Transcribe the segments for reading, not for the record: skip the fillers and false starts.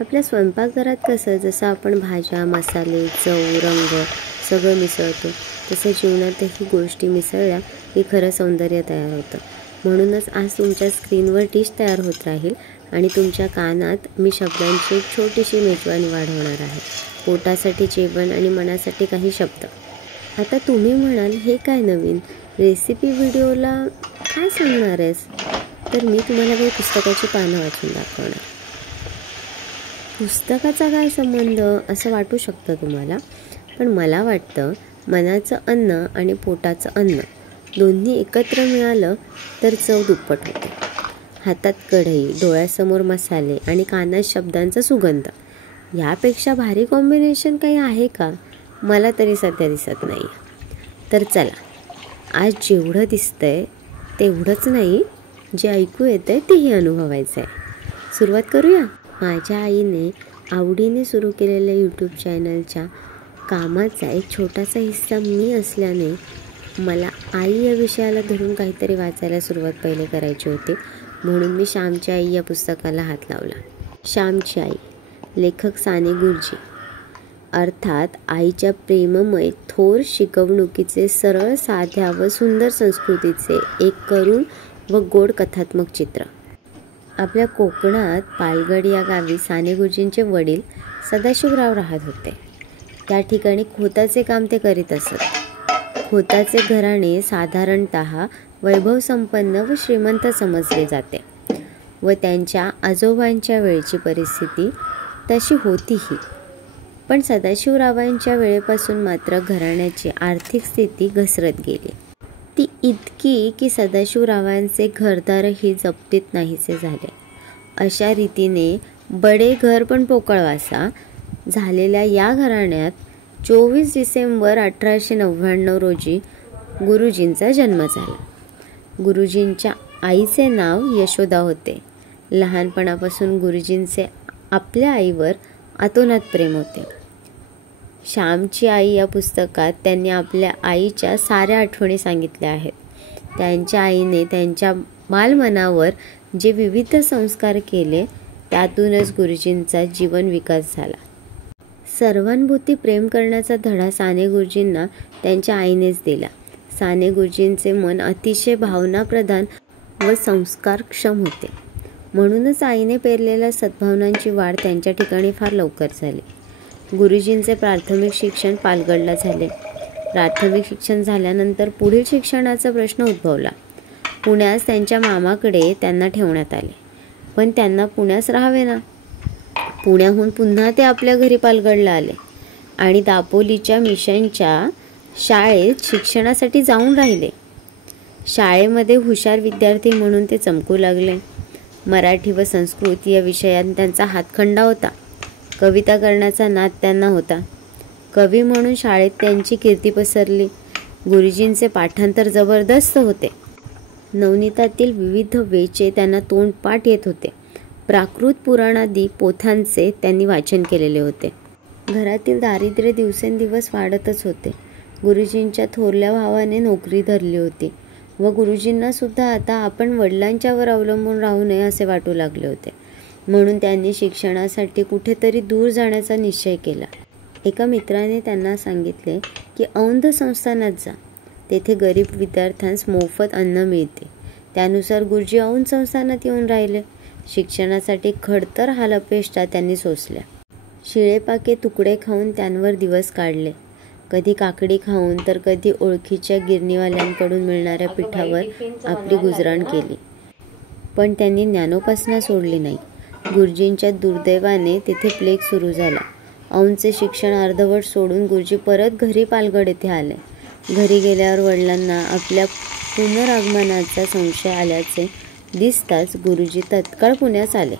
आपल्या स्वयंपाकघरात कसं जसं आपण भाज्या, मसाले, चव, रंग सगळं मिसळतो, तसं जीवनातही गोष्टी मिसळल्या की खरं सौंदर्य तयार होतं. म्हणूनच आज तुमच्या स्क्रीनवर डिश तयार होत राहील आणि तुमच्या कानात मी शब्दांची एक छोटीशी मेजवानी वाढवणार आहे. पोटासाठी जेवण आणि मनासाठी काही शब्द. आता तुम्ही म्हणाल, हे काय नवीन रेसिपी व्हिडिओला काय सांगणार आहेस? तर मी तुम्हाला काही पुस्तकाची पानं वाचून दाखवणार. पुस्तकाचा काय संबंध असं वाटू शकतं तुम्हाला, पण मला वाटतं मनाचं अन्न आणि पोटाचं अन्न दोन्ही एकत्र मिळालं तर चव दुप्पट होते. हातात कढई, डोळ्यासमोर मसाले आणि कानात शब्दांचा सुगंध, यापेक्षा भारी कॉम्बिनेशन काही आहे का? मला तरी सध्या दिसत नाही. तर चला, आज जेवढं दिसतंय तेवढंच नाही, जे ऐकू येतंय तेही अनुभवायचं आहे. सुरुवात करूया. माझ्या आईने आवडीने सुरू केलेल्या यूट्यूब चॅनलच्या कामाचा एक छोटासा हिस्सा मी असल्याने मला आई या विषयाला धरून काहीतरी वाचायला सुरुवात पहिले करायची होती. म्हणून मी श्यामची आई या पुस्तकाला हात लावला. श्यामची आई, लेखक साने गुरुजी. अर्थात आईच्या प्रेममय थोर शिकवणुकीचे सरळ, साध्या व सुंदर संस्कृतीचे एक करुण व गोड कथात्मक चित्र. आपल्या कोकणात पालगड या गावी साने गुरुजींचे वडील सदाशिवराव राहत होते. त्या ठिकाणी खोताचे काम ते करीत असत. खोताचे घराणे साधारणतः वैभवसंपन्न व श्रीमंत समजले जाते व त्यांच्या आजोबांच्या वेळची परिस्थिती तशी होतीही. पण सदाशिवरावांच्या वेळेपासून मात्र घराण्याची आर्थिक स्थिती घसरत गेली. ती इतकी की सदाशिवरावांचे घरदारही जप्तीत नाहीसे झाले. अशा रीतीने बडे घर पण पोकळवासा झालेल्या या घराण्यात 24 डिसेंबर 1899 रोजी गुरुजींचा जन्म झाला. गुरुजींच्या आईचे नाव यशोदा होते. लहानपणापासून गुरुजींचे आपल्या आईवर अतोनात प्रेम होते. श्यामची आई या पुस्तकात त्यांनी आपल्या आईच्या साऱ्या आठवणी सांगितल्या आहेत. त्यांच्या आईने त्यांच्या बालमनावर जे विविध संस्कार केले त्यातूनच गुरुजींचा जीवन विकास झाला. सर्वांभोवती प्रेम करण्याचा धडा साने गुरुजींना त्यांच्या आईनेच दिला. साने गुरुजींचे मन अतिशय भावनाप्रधान व संस्कारक्षम होते. म्हणूनच आईने पेरलेल्या सद्भावनांची वाढ त्यांच्या ठिकाणी फार लवकर झाली. गुरुजींचे प्राथमिक शिक्षण पालगडला झाले. प्राथमिक शिक्षण झाल्यानंतर पुढील शिक्षणाचा प्रश्न उद्भवला. पुण्यास त्यांच्या मामाकडे त्यांना ठेवण्यात आले. पण त्यांना पुण्यास राहावे ना. पुण्याहून पुन्हा ते आपल्या घरी पालगडला आले आणि दापोलीच्या मिशनच्या शाळेत शिक्षणासाठी जाऊन राहिले. शाळेमध्ये हुशार विद्यार्थी म्हणून ते चमकू लागले. मराठी व संस्कृत या विषयात त्यांचा हातखंडा होता. कविता करण्याचा नाद त्यांना होता. कवी म्हणून शाळेत त्यांची कीर्ती पसरली. गुरुजींचे पाठांतर जबरदस्त होते. नवनीतातील विविध वेचे त्यांना तोंडपाठ येत होते. प्राकृत पुराणादी पोथांचे त्यांनी वाचन केलेले होते. घरातील दारिद्र्य दिवसेंदिवस वाढतच होते. गुरुजींच्या थोरल्या भावाने नोकरी धरली होती व गुरुजींना सुद्धा आता आपण वडिलांच्यावर अवलंबून राहू नये असे वाटू लागले होते. म्हणून त्यांनी शिक्षणासाठी कुठेतरी दूर जाण्याचा निश्चय केला. एका मित्राने त्यांना सांगितले की औंध संस्थानात जा, तेथे गरीब विद्यार्थ्यांस मोफत अन्न मिळते. त्यानुसार गुरुजी औंध संस्थानात येऊन राहिले. शिक्षणासाठी खडतर हालअपेष्टा त्यांनी सोसल्या. शिळेपाके तुकडे खाऊन त्यांवर दिवस काढले. कधी काकडी खाऊन तर कधी ओळखीच्या गिरणीवाल्यांकडून मिळणाऱ्या पिठावर आपली गुजराण केली. पण त्यांनी ज्ञानोपासना सोडली नाही. गुरुजींच्या दुर्दैवाने तेथे प्लेग सुरू झाला. औंधचे शिक्षण अर्धवट सोडून गुरुजी परत घरी पालगड येथे आले. घरी गेल्यावर वडिलांना आपल्या पुनरागमनाचा संशय आल्याचे दिसताच गुरुजी तत्काळ पुण्यास आले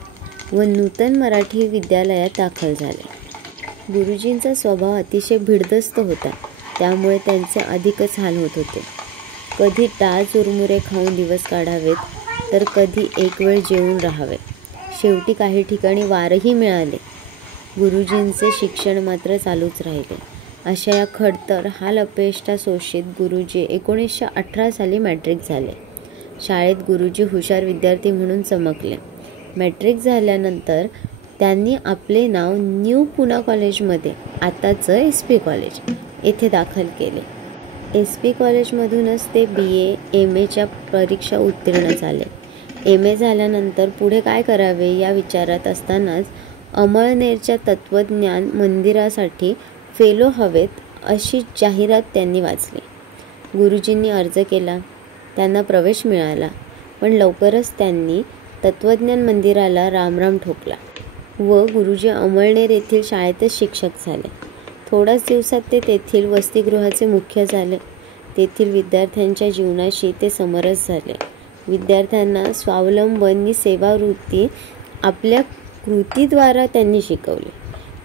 व नूतन मराठी विद्यालयात दाखल झाले. गुरुजींचा स्वभाव अतिशय भिडदस्त होता, त्यामुळे त्यांचे अधिकच हाल होत होते. कधी डाळ चुरमुरे खाऊन दिवस काढावेत तर कधी एक वेळ जेवून राहावे. शेवटी काही ठिकाणी वारही मिळाले. गुरुजींचे शिक्षण मात्र चालूच राहिले. अशा या खडतर हालअपेष्टा सोशीत गुरुजी 1918 साली मॅट्रिक झाले. शाळेत गुरुजी हुशार विद्यार्थी म्हणून चमकले. मॅट्रिक झाल्यानंतर त्यांनी आपले नाव न्यू पुणा कॉलेजमध्ये, आताचं SP कॉलेज, येथे दाखल केले. SP कॉलेजमधूनच ते BA MAच्या परीक्षा उत्तीर्ण झाले. MA झाल्यानंतर पुढे काय करावे या विचारात असतानाच अमळनेरच्या तत्वज्ञान मंदिरासाठी फेलो हवेत अशी जाहिरात त्यांनी वाचली. गुरुजींनी अर्ज केला, त्यांना प्रवेश मिळाला. पण लवकरच त्यांनी तत्वज्ञान मंदिराला रामराम ठोकला व गुरुजी अमळनेर येथील शाळेतच शिक्षक झाले. थोड्याच दिवसात ते तेथील वसतिगृहाचे मुख्य झाले. तेथील विद्यार्थ्यांच्या जीवनाशी ते समरस झाले. विद्यार्थ्यांना स्वावलंबन सेवावृत्ती आपल्या कृतीद्वारा त्यांनी शिकवली.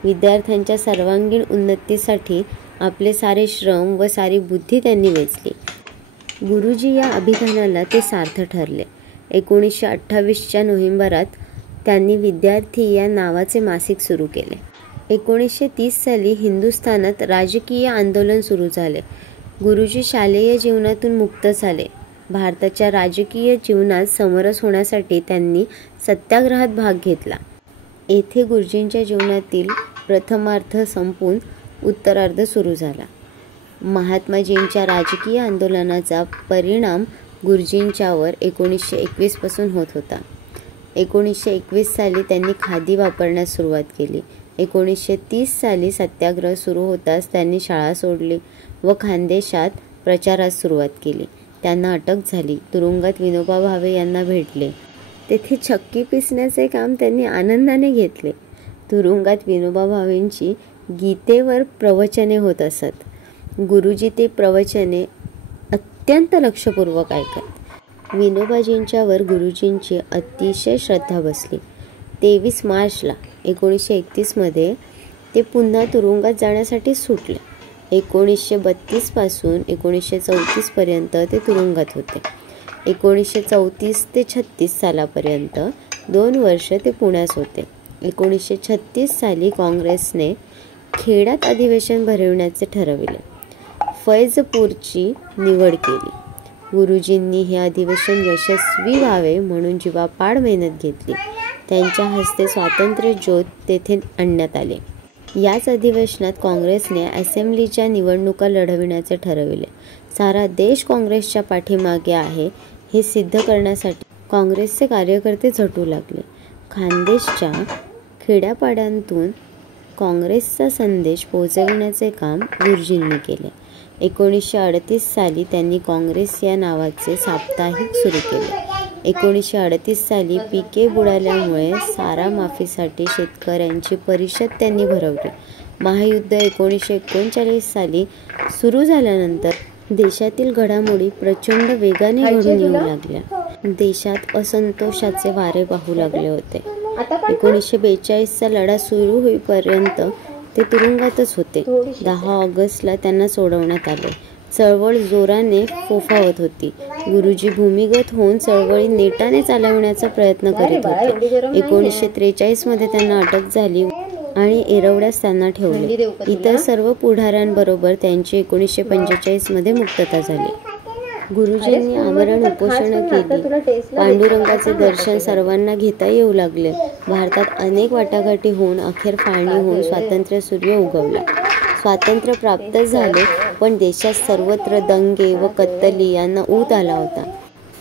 विद्यार्थ्यांच्या सर्वांगीण उन्नतीसाठी आपले सारे श्रम व सारी बुद्धी त्यांनी वेचली. गुरुजी या अभिधानाला ते सार्थ ठरले. 1928च्या नोव्हेंबरात त्यांनी विद्यार्थी या नावाचे मासिक सुरू केले. 1930 साली हिंदुस्थानात राजकीय आंदोलन सुरू झाले. गुरुजी शालेय जीवनातून मुक्त झाले. भारताच्या राजकीय जीवनात समरस होण्यासाठी त्यांनी सत्याग्रहात भाग घेतला. येथे गुरुजींच्या जीवनातील प्रथमार्ध संपून उत्तरार्ध सुरू झाला. महात्माजींच्या राजकीय आंदोलनाचा परिणाम गुरुजींच्यावर 1921 पासून होत होता. 1921 साली त्यांनी खादी वापरण्यास सुरुवात केली. 1930 साली सत्याग्रह सुरू होताच त्यांनी शाळा सोडली व खानदेशात प्रचारास सुरुवात केली. त्यांना अटक झाली. तुरुंगात विनोबा भावे यांना भेटले. तेथे चक्की पिसण्याचे काम त्यांनी आनंदाने घेतले. तुरुंगात विनोबा भावेंची गीतेवर प्रवचने होत असत. गुरुजी ते प्रवचने अत्यंत लक्षपूर्वक ऐकत. विनोबाजींच्यावर गुरुजींची अतिशय श्रद्धा बसली. 23 मार्चला 1931 मध्ये ते पुन्हा तुरुंगात जाण्यासाठी सुटले. 1932 पासून 1934 पर्यंत ते तुरुंगात होते. 1934 ते 36 सालापर्यंत 2 वर्ष ते पुण्यास होते. 1936 साली काँग्रेसने खेड्यात अधिवेशन भरविण्याचे ठरविले. फैजपूरची निवड केली. गुरुजींनी हे अधिवेशन यशस्वी व्हावे म्हणून जीवापाड मेहनत घेतली. त्यांच्या हस्ते स्वातंत्र्य ज्योत तेथे आणण्यात आले. याच अधिवेशनात काँग्रेसने असेंब्लीच्या निवडणुका लढविण्याचे ठरविले. सारा देश काँग्रेसच्या पाठीमागे आहे हे सिद्ध करण्यासाठी काँग्रेसचे कार्यकर्ते झटू लागले. खानदेशच्या खेड्यापाड्यांतून काँग्रेसचा संदेश पोहोचविण्याचे काम गुरुजींनी केले. 1938 साली त्यांनी काँग्रेस या नावाचे साप्ताहिक सुरू केले. 1938 साली पिके बुडाल्यामुळे सारा माफीसाठी शेतकऱ्यांची परिषद त्यांनी भरवली. महायुद्ध 1939 साली सुरू झाल्यानंतर देशातील घडामोडी प्रचंड वेगाने घडून येऊ लागल्या. देशात असंतोषाचे वारे वाहू लागले होते. 1942चा लढा सुरू होईपर्यंत ते तुरुंगातच होते. 10 ऑगस्टला त्यांना सोडवण्यात आले. चळवळ जोराने फोफावत होती. गुरुजी भूमिगत होऊन चळवळी नेटाने चालविण्याचा प्रयत्न करीत होते. 1943 मध्ये त्यांना अटक झाली आणि एरवड्यास त्यांना ठेवले. इतर सर्व पुढाऱ्यांबरोबर त्यांची 1945 मध्ये मुक्तता झाली. गुरुजींनी आमरण उपोषण केली. पांडुरंगाचे दर्शन सर्वांना घेता येऊ लागले. भारतात अनेक वाटाघाटी होऊन अखेर फाळणी होऊन स्वातंत्र्य सूर्य उगवला. स्वातंत्र्य प्राप्त झाले, पण देशात सर्वत्र दंगे व कत्तली यांना ऊत आला होता.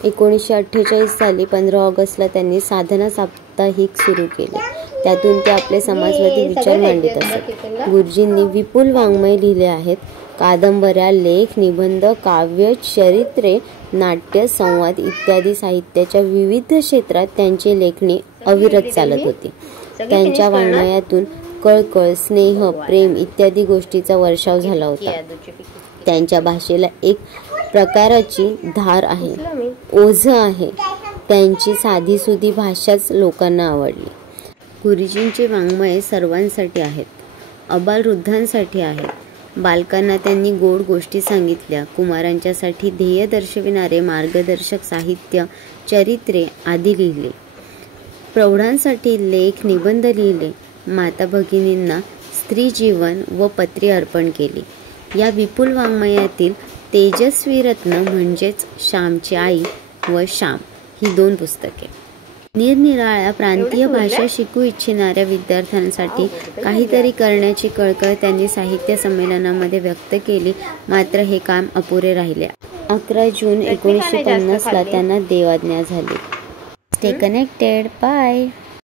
1948 साली 15 ऑगस्टला त्यांनी साधना साप्ताहिक सुरू केले. त्यातून ते आपले समाजवादी विचार मांडत असत. गुरुजींनी विपुल वाङ्मय लिहिले आहेत. कादंबऱ्या, लेख, निबंध, काव्य, चरित्रे, नाट्य, संवाद इत्यादी साहित्याच्या विविध क्षेत्रात त्यांची लेखणी अविरत चालत होती. त्यांच्या वाङ्मयातून कळकळ, स्नेह, प्रेम इत्यादी गोष्टीचा वर्षाव झाला होता. त्यांच्या भाषेला एक प्रकारची धार आहे, ओझं आहे. त्यांची साधीसुधी भाषाच लोकांना आवडली. गुरुजींचे वाङ्मय सर्वांसाठी आहेत, अबालवृद्धांसाठी आहेत. बालकांना त्यांनी गोड गोष्टी सांगितल्या. कुमारांच्यासाठी ध्येय दर्शविणारे मार्गदर्शक साहित्य, चरित्रे आदी लिहिले. प्रौढांसाठी लेख, निबंध लिहिले. माता भगिनींना स्त्रीजीवन व पत्रे अर्पण केली. या विपुल वाङ्मयातील तेजस्वी रत्न म्हणजेच श्यामची आई व श्याम ही 2 पुस्तके. निरनिराळ्या प्रांतीय भाषा शिकू इच्छिणाऱ्या विद्यार्थ्यांसाठी काहीतरी करण्याची कळकळ त्यांनी साहित्य संमेलनामध्ये व्यक्त केली. मात्र हे काम अपुरे राहिले. 11 जून 1950 ला त्यांना देवाज्ञा झाली. Stay connected. बाय.